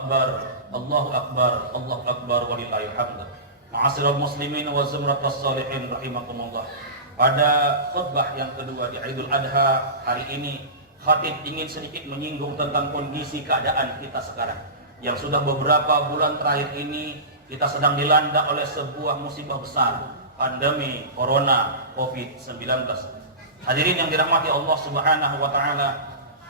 akbar, Allahu akbar, Allahu akbar walillahil hamd. Ma'asyiral muslimin wa zumratus sholihin rahimakumullah. Pada khutbah yang kedua di Idul Adha hari ini, khatib ingin sedikit menyinggung tentang kondisi keadaan kita sekarang. Yang sudah beberapa bulan terakhir ini kita sedang dilanda oleh sebuah musibah besar, pandemi corona COVID-19. Hadirin yang dirahmati Allah Subhanahu wa taala,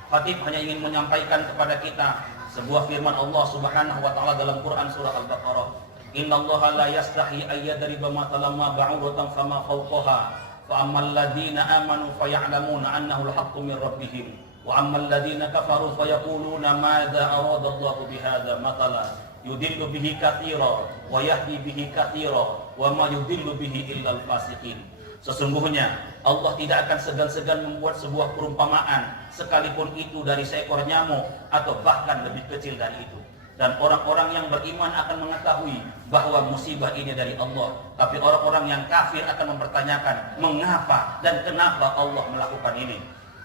khatib hanya ingin menyampaikan kepada kita sebuah firman Allah Subhanahu wa taala dalam Quran surah Al-Baqarah. Innallaha la yastahi ayyadriba mathalan ma ba'udatan fama fawqaha fa ammal ladzina amanu faya'lamuna annahu al-haqqu min rabbihim wa ammal ladzina kafaru fayaquluna madza arada Allahu bihadza mathalan yudillu bihi katsira wa yahdi bihi katsira wa ma yudillu bihi illal fasiqin. Sesungguhnya Allah tidak akan segan-segan membuat sebuah perumpamaan sekalipun itu dari seekor nyamuk atau bahkan lebih kecil dari itu. Dan orang-orang yang beriman akan mengetahui bahwa musibah ini dari Allah. Tapi orang-orang yang kafir akan mempertanyakan mengapa dan kenapa Allah melakukan ini.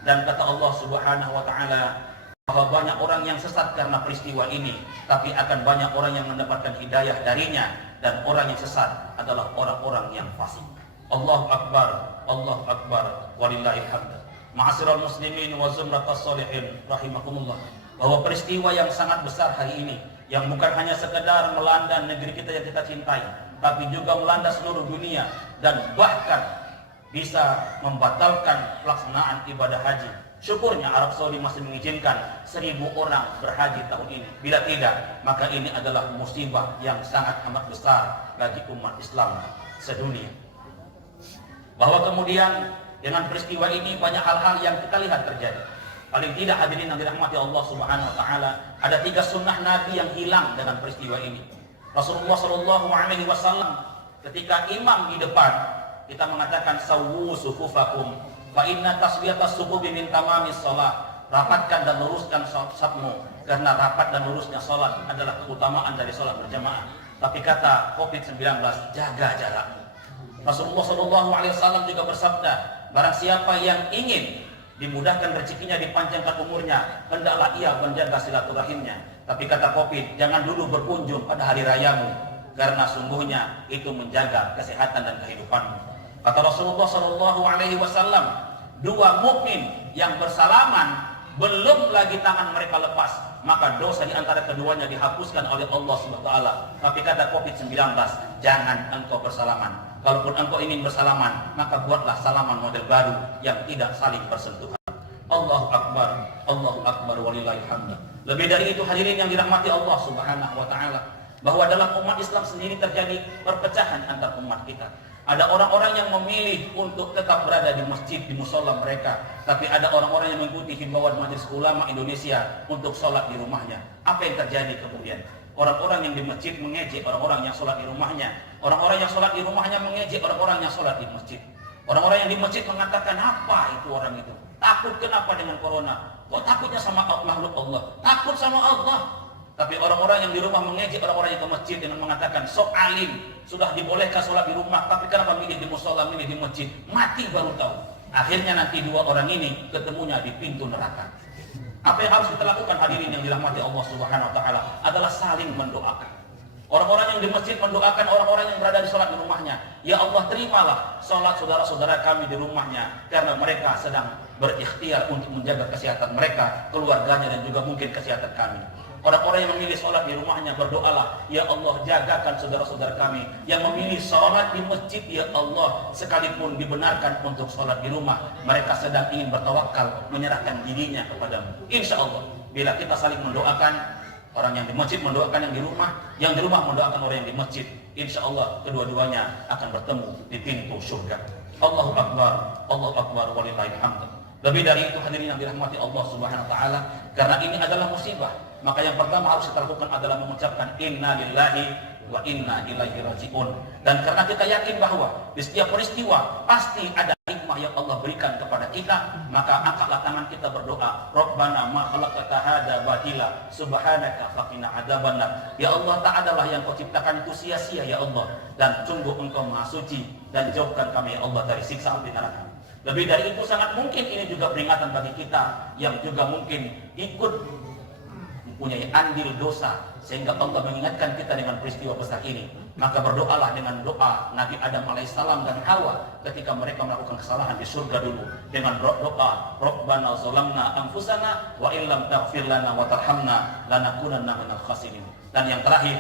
Dan kata Allah Subhanahu wa taala bahwa banyak orang yang sesat karena peristiwa ini, tapi akan banyak orang yang mendapatkan hidayah darinya, dan orang yang sesat adalah orang-orang yang fasik. Allahu akbar, Allahu akbar walillahil hamd. Ma'asyiral muslimin wa zumratus sholihin rahimakumullah. Bahwa peristiwa yang sangat besar hari ini, yang bukan hanya sekedar melanda negeri kita yang kita cintai, tapi juga melanda seluruh dunia, dan bahkan bisa membatalkan pelaksanaan ibadah haji. Syukurnya Arab Saudi masih mengizinkan 1.000 orang berhaji tahun ini. Bila tidak, maka ini adalah musibah yang sangat amat besar bagi umat Islam sedunia. Bahwa kemudian dengan peristiwa ini banyak hal-hal yang kita lihat terjadi. Paling tidak hadirin yang dirahmati Allah Subhanahu wa taala, ada 3 sunnah Nabi yang hilang dengan peristiwa ini. Rasulullah sallallahu alaihi wasallam ketika imam di depan, kita mengatakan sawwu sufufakum fa inna taswiyatas sufufi min tamamis shalah. Rapatkan dan luruskan safmu, karena rapat dan lurusnya salat adalah keutamaan dari salat berjamaah. Tapi kata COVID-19, jaga jarakmu. Rasulullah sallallahu alaihi wasallam juga bersabda, barang siapa yang ingin dimudahkan rezekinya, dipanjangkan umurnya, hendaklah ia menjaga silaturahimnya. Tapi kata Covid, jangan dulu berkunjung pada hari rayamu, karena sungguhnya itu menjaga kesehatan dan kehidupanmu. Kata Rasulullah sallallahu alaihi wasallam, 2 mukmin yang bersalaman belum lagi tangan mereka lepas, maka dosa di antara keduanya dihapuskan oleh Allah Subhanahu wa taala. Tapi kata Covid-19, jangan engkau bersalaman. Kalaupun engkau ingin bersalaman, maka buatlah salaman model baru yang tidak saling bersentuhan. Allahu akbar, Allahu akbar walillahil hamd. Lebih dari itu hadirin yang dirahmati Allah Subhanahu wa taala, bahwa dalam umat Islam sendiri terjadi perpecahan antar umat kita. Ada orang-orang yang memilih untuk tetap berada di masjid, di musola mereka, tapi ada orang-orang yang mengikuti himbauan Majelis Ulama Indonesia untuk sholat di rumahnya. Apa yang terjadi kemudian? Orang-orang yang di masjid mengejek orang-orang yang sholat di rumahnya. Orang-orang yang sholat di rumahnya mengejek orang-orang yang sholat di masjid. Orang-orang yang di masjid mengatakan, apa itu orang itu? Takut kenapa dengan corona? Kok takutnya sama makhluk Allah? Takut sama Allah. Tapi orang-orang yang di rumah mengejek orang-orang yang ke masjid dengan mengatakan, sok alim, sudah dibolehkan sholat di rumah, tapi kenapa milih di musola, milih di masjid? Mati baru tahu. Akhirnya nanti 2 orang ini ketemunya di pintu neraka. Apa yang harus kita lakukan hadirin yang dirahmati Allah Subhanahu wa taala adalah saling mendoakan. Orang-orang yang di masjid mendoakan orang-orang yang berada di sholat di rumahnya. Ya Allah, terimalah sholat saudara-saudara kami di rumahnya, karena mereka sedang berikhtiar untuk menjaga kesehatan mereka, keluarganya, dan juga mungkin kesehatan kami. Orang-orang yang memilih sholat di rumahnya, berdoalah, ya Allah, jagakan saudara-saudara kami yang memilih sholat di masjid. Ya Allah, sekalipun dibenarkan untuk sholat di rumah, mereka sedang ingin bertawakal, menyerahkan dirinya kepadamu. Insya Allah, bila kita saling mendoakan, orang yang di masjid mendoakan yang di rumah mendoakan orang yang di masjid, insya Allah kedua-duanya akan bertemu di pintu surga. Allahu akbar, Allahu akbar walillahil hamd. Lebih dari itu hadirin yang dirahmati Allah Subhanahu wa taala, karena ini adalah musibah, maka yang pertama harus kita lakukan adalah mengucapkan inna lillahi wa inna ilaihi raji'un. Dan karena kita yakin bahwa di setiap peristiwa pasti ada hikmah yang Allah berikan kepada kita, maka angkatlah tangan kita berdoa, Rabbana ma khalaqta hadza batila subhanaka faqina adzabannar. Ya Allah, tak adalah yang kau ciptakan itu sia-sia ya Allah, dan sungguh engkau maha suci, dan jauhkan kami ya Allah dari siksa api neraka. Lebih dari itu sangat mungkin ini juga peringatan bagi kita yang juga mungkin ikut mempunyai andil dosa, sehingga Allah mengingatkan kita dengan peristiwa besar ini. Maka berdoalah dengan doa Nabi Adam alaihissalam dan Hawa ketika mereka melakukan kesalahan di surga dulu, dengan doa Rabbana zalamna anfusana wa illam taghfir lana wa tarhamna lanakunanna minal khasirin. Dan yang terakhir,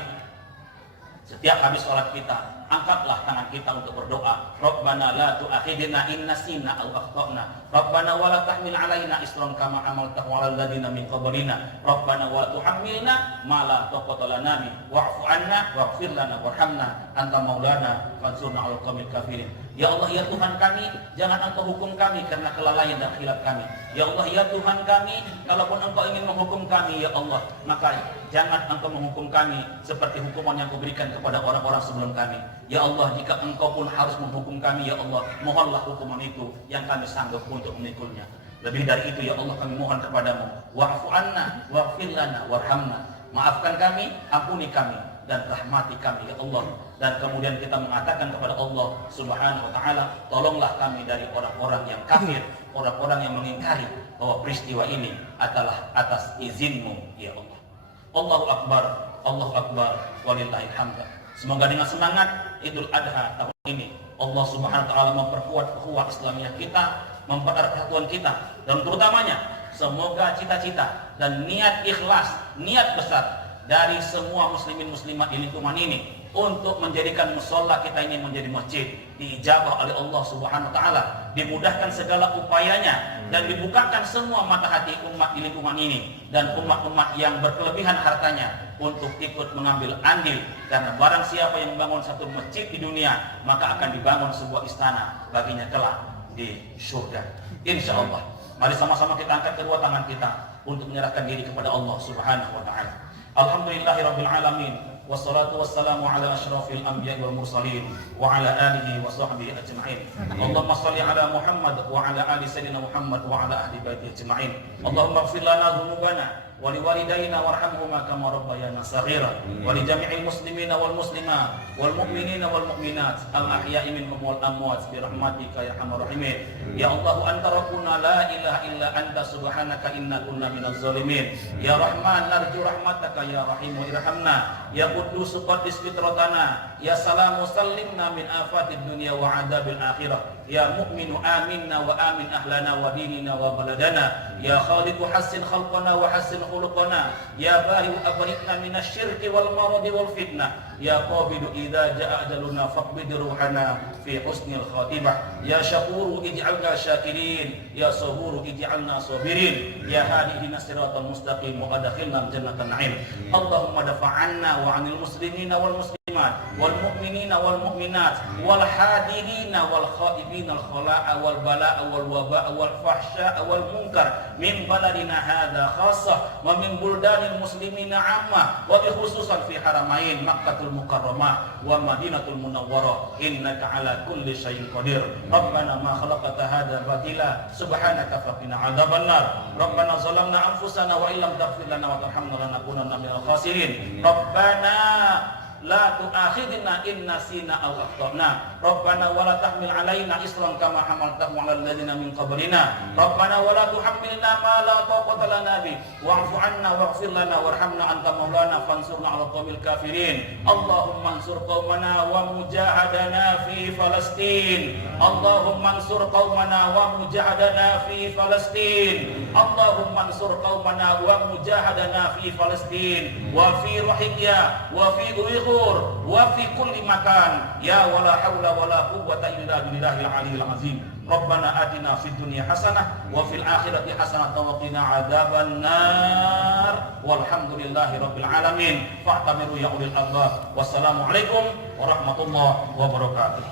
setiap habis sholat kita, angkatlah tangan kita untuk berdoa. Rabbana la tu'akhidna in nasina aw akhtana. Rabbana wa la tahmil 'alaina isran kama hamaltahu 'alal ladzina min qablina. Rabbana wa la tuhammilna ma la taqata lana bi. Wa'fu 'anna waghfir lana warhamna anta maulana fansurna 'alal qaumil kafirin. Ya Allah, ya Tuhan kami, jangan Engkau hukum kami karena kelalaian dan khilaf kami. Ya Allah, ya Tuhan kami, kalaupun Engkau ingin menghukum kami, ya Allah, maka jangan Engkau menghukum kami seperti hukuman yang Kau berikan kepada orang-orang sebelum kami. Ya Allah, jika Engkau pun harus menghukum kami, ya Allah, mohonlah hukuman itu yang kami sanggup untuk memikulnya. Lebih dari itu, ya Allah, kami mohon kepadamu, wa'fu anna waghfir lana warhamna. Maafkan kami, ampuni kami, dan rahmati kami, ya Allah. Dan kemudian kita mengatakan kepada Allah Subhanahu wa ta'ala, tolonglah kami dari orang-orang yang kafir, orang-orang yang mengingkari bahwa peristiwa ini adalah atas izinmu, ya Allah. Allahu Akbar, Allahu Akbar, walillahil hamd. Semoga dengan semangat Idul Adha tahun ini Allah Subhanahu wa ta'ala memperkuat ukhuwah Islamiyah kita, mempererat persatuan kita, dan terutamanya semoga cita-cita dan niat ikhlas, niat besar dari semua muslimin muslimat di lingkungan ini untuk menjadikan musola kita ini menjadi masjid diijabah oleh Allah Subhanahu wa ta'ala, dimudahkan segala upayanya dan dibukakan semua mata hati umat di lingkungan ini dan umat-umat yang berkelebihan hartanya untuk ikut mengambil andil, karena barang siapa yang membangun satu masjid di dunia maka akan dibangun sebuah istana baginya kelak di surga, insya Allah. Mari sama-sama kita angkat kedua tangan kita untuk menyerahkan diri kepada Allah Subhanahu wa ta'ala. Alhamdulillahirabbil alamin. Wassalatu wassalamu ala asyrafil anbiya'i wal mursalin wa ala alihi wa sahbihi ajma'in. Allahumma shalli ala Muhammad wa ala ali sayyidina Muhammad wa ala ahli baitihi ajma'in. Allahumma ighfir lana dhunubana wa liwalidayna warhamhuma kama rabbayana shaghira wa li jami'il muslimina wal muslimat wal mu'minina wal mu'minat al ahya'i minhum wal amwat bi rahmatika ya arhamar rahimin. Ya Allah, anta rabbuna la ilaha illa anta subhanaka inna kunna minaz zalimin. Ya Rahman narju rahmataka ya Rahim irhamna. Ya Qudus qaddis fitratana. Ya Salamu sallimna min afatid dunya wa adabil akhirah. Ya Mu'minu aminna wa amin ahlana wa dinina wa baladana. Ya Khaliqu hassin khalqana wa hassin khuluqana. Ya Bari'u abrikna minasyirki wal maradi wal fitnah. Ya Qabidu idza ja'a ajaluna faqbid ruhana fi husnil khatimah. Ya Syakuru ij'alna syakirin. Ya Saburu ij'alna sabirin. Ya hadihina siratal mustaqim wa adkhilna jannatan na'im. Allahumma dafa'anna wa 'anil muslimina wal muslimat wal mu'minina wal mu'minat wal hadirina wal khaibina al khala'a wal bala'a wal waba'a wal fahsya'a wal munkar min baladina hadza khassah wa min buldanil muslimina 'amma wa bi khususan fi haramain Makkah Mukarramah wa Madinatul Munawwarah innaka ala kulli syai'in qadir. Rabbana ma khalaqta hadza batila subhanaka faqina adzabannar. Rabbana zalamna anfusana wa illam taghfir lana wa tarhamna lanakunanna minal khasirin. Rabbana la tu'akhidna in nasina aw akhtana. Rabbana wa la tahmil 'alaina isran kama hamaltahu 'alal ladzina min qablina. Rabbana wa la tuhammilna ma la taqata lana bi. Wa'fu 'anna waghfir lana warhamna anta maulana fansurna 'alal qaumil kafirin. Allahumma ansur qaumana wa mujahadana fi Palestin. Allahumma ansur qaumana wa mujahadana fi Palestin. Allahumma ansur qaumana wa mujahadana fi Palestin wa fi Rohingya wa fi Uyghur wa fi kulli makan. Ya wala haula wala quwwata illa billahil aliyil azim. Rabbana atina fid dunya hasanah wa fil akhirati hasanah wa qina adzaban nar. Walhamdulillahi rabbil alamin. Fa'tamiru ya ulil albab. Wassalamu alaikum warahmatullahi wabarakatuh.